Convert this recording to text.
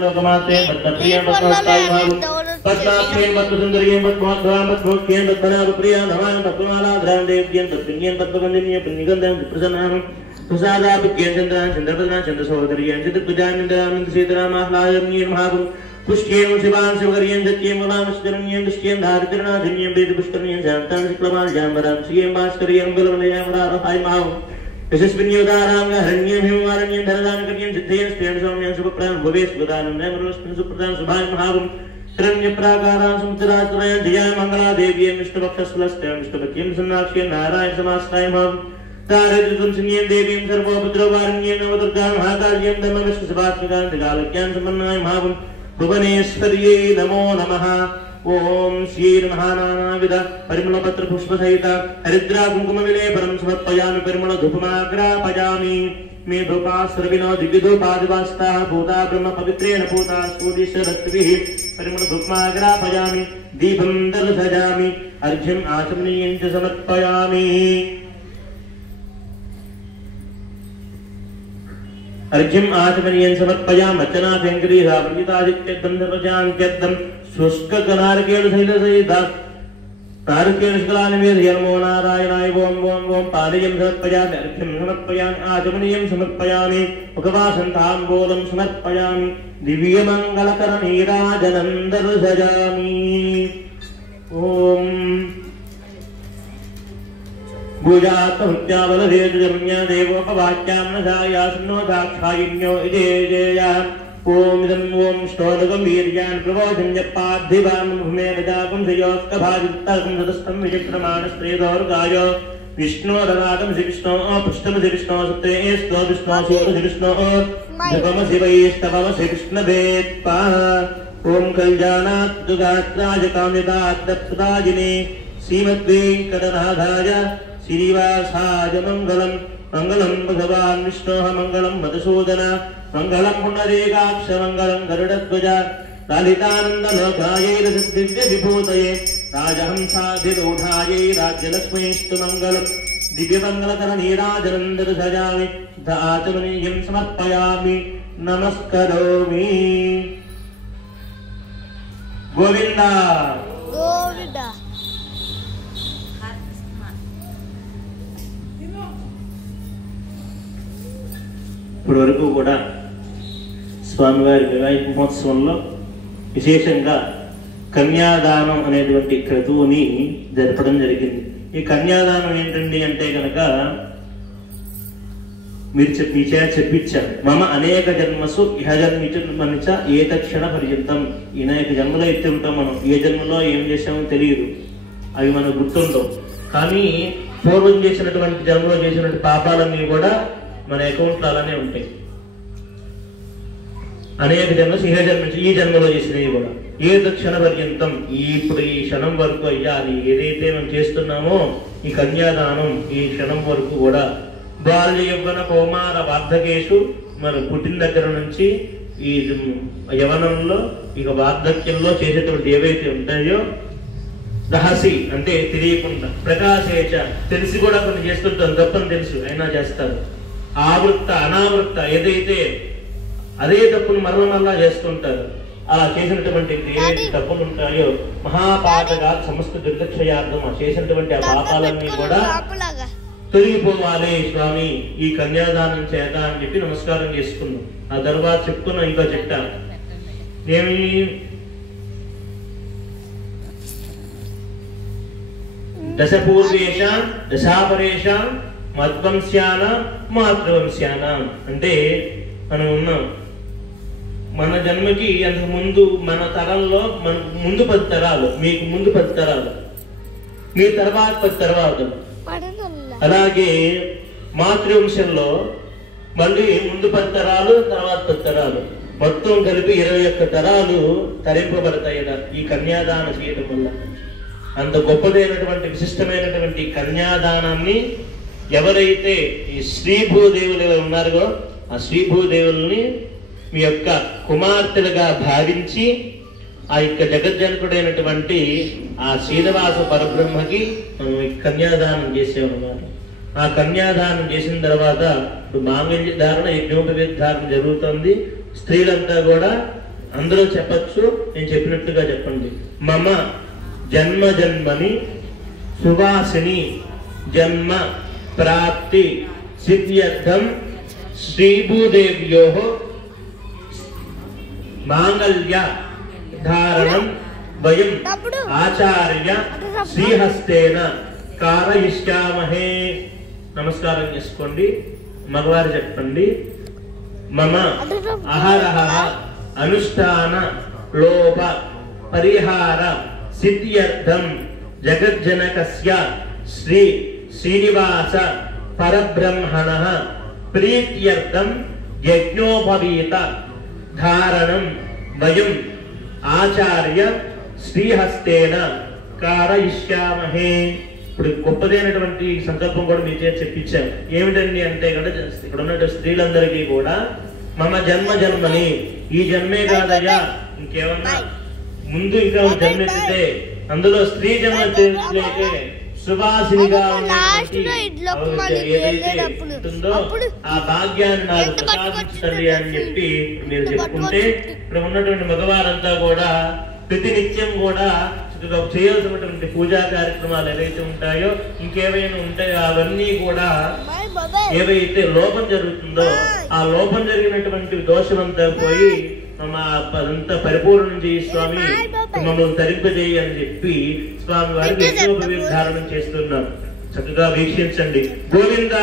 लोकमात्रे पद्मप्रिया पद्मस्ताय भाव पद्माक्षेन पद्मसुंदरीयं पद्मोद्भवां पद्मोक्त्यं पद्मनाभप्रिया नमां पद्ममालाधरां देव्यं पद्मिन्यं पद्मवन्दिन्यं प्रनिगन्धं प्रसन्नां प्रसादाभिज्ञं चन्द्रां चन्द्रपदां चन्द्रसहोदर्यं चित्रपूजां इन्द्रां सीतारामाह्लादन्यं महागुं पुष्येन शिवां शिवकर्यं दत्यं वनामश्चरण्यं दुष्यं धारित्रनाधिन्यं वेदपुष्कर्यं शान्तां शुक्लमां जाम्बरां श्रियं भास्कर्यं बलवलयां रारहाय मां यशस्विन्योदारां हरण्यं हिमवारण्यं धनदानकर्यं सिद्धयं स्त्रेण सौम्यं शुभप्रां भवेश गुदानं नैमरुष्णं सुप्रदां शुभाय महागुं हिरण्यप्राकारां समुद्रात्रयं जयां मङ्गलादेव्यं विष्णुपक्षस्लस्त्यां विष्णुपत्यं सन्नाक्ष्यं नारायण समास्ताय मां तारयितुं सिन्यं देवीं सर्वोपद्रवारण्यं नवदुर्गां महाकार्यं धर्मविष्णुसभात्मिकां त्रिकालज्ञान सम्पन्नाय महागुं भुवनेश्वर्यै नमो नमः। ओम श्रीर्महानानाविध परिमलपत्र पुष्पसहित हरिद्रा कुंकुम विलेपनं समर्पयामि परिमल धूपमाग्रापयामि मे धूपास्रविनो दिव्यधूपादिवास्ताः भूता ब्रह्म पवित्रेण भूता षोडशरत्विः परिमल धूपमाग्रापयामि दीपं दर्शयामि अर्घ्यम् आचमनीयं च समर्पयामि अर्घ्यम् आचमनीयं समर्पयामि अर्चनाभ्यङ्करी सावृतादित्यर्थं सर्वजान्त्यर्थं शुष्कनारकेण सहित नारकेण शुक्लानिवेदयामि नमो नारायणाय ओम ओम ओम पानीयं समर्पयामि अर्घ्यं समर्पयामि आचमनीयं समर्पयामि मुखवासन्ताम्बूलं समर्पयामि दिव्यमङ्गलकरनीराजनं दर्शयामि। ओम भुजात्महृत्याबलधेतुजम्या देवोपवाच्याम्नसायासन्नो दाक्षायिन्यो इजेजेया ओम इदं ओम ष्टोलकं वीर्यान् प्रवोचन्यपाद्धिवान् भूमे गजाकं सयोस्कभाजित्तकं सदस्तं विचित्रमाणस्त्रेदोर्गाय विष्णोररागं श्रीकृष्णो पृष्ठं श्रीकृष्णो सत्तेस्तो विष्णो श्रीकृष्णो जपम शिवैस्तवम श्रीकृष्णवेत्पा ओम कल्याणात् दुगात्राज काम्यदाद्दत्तदाजिने श्रीमद्वेङ्कटनाथाय श्रीनिवासाय मङ्गलं मंगलम भगवान विष्णोः मंगलम मधुसूदन मंगलम पुंडरीकाक्ष मंगलम गरुडध्वज ललितानन्दलोकायै दिव्य विभूतये राजहंसाधिरूढायै राज्यलक्ष्मीस्तु मंगलम दिव्यमङ्गलकरनीराजनं दर्शयामि आचमनीयं समर्पयामि नमस्करोमि। गोविंदा गोविंदा। ఇప్పటి వరకు కూడా స్వామివారి వివాహ మహోత్సవంలో విశేషంగా కన్యాదానం అనేటువంటి క్రతువుని జరపడం జరిగింది. ఈ కన్యాదానం ఏంటండి అంటే కనుక మీరు మీ చేత చెప్పించారు. మమ అనేక జన్మసు ఇహ జన్మించ ఏతక్షణ పర్యంతం. అనేక జన్మలో ఎత్తి ఉంటాం మనం, ఏ జన్మలో ఏం చేసామో తెలియదు, అవి మనకు గుర్తుండవు. కానీ పూర్వం చేసినటువంటి జన్మలో చేసినటువంటి పాపాలన్నీ కూడా మన అకౌంట్లో అలానే ఉంటాయి. అనేక జన్మ ఇహ జన్మించి ఈ జన్మలో చేసినవి కూడా ఏ క్షణ పర్యంతం, ఇప్పుడు ఈ క్షణం వరకు అయ్యాలి. ఏదైతే మనం చేస్తున్నామో ఈ కన్యాదానం ఈ క్షణం వరకు కూడా బాల్య యవ్వన కౌమార వార్ధకేషు, మనం పుట్టిన దగ్గర నుంచి ఈ యవనంలో ఇక వార్ధక్యంలో చేసేటువంటి ఏవైతే ఉంటాయో రహసి అంటే తెలియకుండా, ప్రకాశేచ తెలిసి కూడా కొన్ని చేస్తుంటారు, తప్పని తెలుసు అయినా చేస్తారు. ఆవృత్త అనావృత్త ఏదైతే అదే తప్పును మరలా చేస్తుంటారు. అలా చేసినటువంటి ఏవైతే తప్పులు ఉంటాయో మహాపాతగా సమస్త దుర్దక్షయార్థం చేసినటువంటి ఆ పాపాలన్నీ కూడా తొలగిపోవాలి స్వామి ఈ కన్యాదానం చేత అని చెప్పి నమస్కారం చేసుకున్నాం. ఆ తర్వాత చెప్పుకున్నాం, ఇంకా చెప్తాను ఏమి దశపూర్వేష దశాపరేష మద్వంశ్యాన మాతృవంశ్యాన అంటే మనం ఉన్నాం. మన జన్మకి అంతకు ముందు మన తరంలో మన ముందు 10 తరాలు, మీకు ముందు 10 తరాలు, మీ తర్వాత 10 తరాలు, అలాగే మాతృవంశంలో మళ్ళీ ముందు 10 తరాలు, తర్వాత 10 తరాలు, మొత్తం కలిపి 21 తరాలు తరింపబడతాయి ఈ కన్యాదానం చేయడం వల్ల. అంత గొప్పదైనటువంటి విశిష్టమైనటువంటి కన్యాదానాన్ని ఎవరైతే ఈ శ్రీభూదేవులు ఉన్నారో ఆ శ్రీభూదేవుల్ని మీ యొక్క కుమార్తెలుగా భావించి ఆ యొక్క జగజ్జనకుడైనటువంటి ఆ శ్రీనివాస పరబ్రహ్మకి మనం కన్యాదానం చేసేవారు. ఆ కన్యాదానం చేసిన తర్వాత మాంగళ్య ధారణ, యజ్ఞోపవేత ధారణ జరుగుతుంది. స్త్రీలంతా కూడా అందరూ చెప్పచ్చు, నేను చెప్పినట్లుగా చెప్పండి. మమ జన్మ జన్మని సువాసిని జన్మ ప్రాప్తి సిద్ధ్యర్థం శ్రీభూదేవ్యోః మాంగళ్య ధారణం వయం ఆచార్య శ్రీహస్తేన కారయిష్యామహే. నమస్కారం చేసుకోండి. మగవారు చెప్పండి. మమ అహరహ అనుష్ఠాన లోప పరిహార సిద్ధ్యర్థం జగజ్జనకస్య శ్రీ శ్రీనివాస పరబ్రహ్మణః ప్రీత్యర్థం యజ్ఞోపవీత ధారణం వయం ఆచార్య శ్రీహస్తేన కారయిష్యామహే. ఇప్పుడు గొప్పదైనటువంటి సంకల్పం కూడా మీ చేతి చెప్పించారు. ఏమిటండి అంటే ఇక్కడ ఉన్న స్త్రీలందరికీ కూడా మమ జన్మ జన్మని, ఈ జన్మే కాదయ్యా ఇంకేమన్నా ముందు ఇంకా జన్మెత్తితే అందులో స్త్రీ జన్మ చేస్తే సువాసినిగా ఏదైతే ఉంటుందో ఆ భాగ్యాన్ని నాకు ప్రసాదించండి అని చెప్పి మీరు చెప్పుకుంటే, ఇక్కడ ఉన్నటువంటి మగవారంతా కూడా ప్రతి నిత్యం కూడా చేయాల్సినటువంటి పూజా కార్యక్రమాలు ఏవైతే ఉంటాయో, ఇంకేవైనా ఉంటాయో అవన్నీ కూడా ఏవైతే లోపం జరుగుతుందో ఆ లోపం జరిగినటువంటి దోషమంతా పోయి అంతా పరిపూర్ణం చేయి స్వామి, మమ్మల్ని తరింపజేయి అని చెప్పి స్వామి వారికి యజ్ఞోపవీత ధారణం చేస్తున్నారు. చక్కగా వీక్షించండి. గోవింద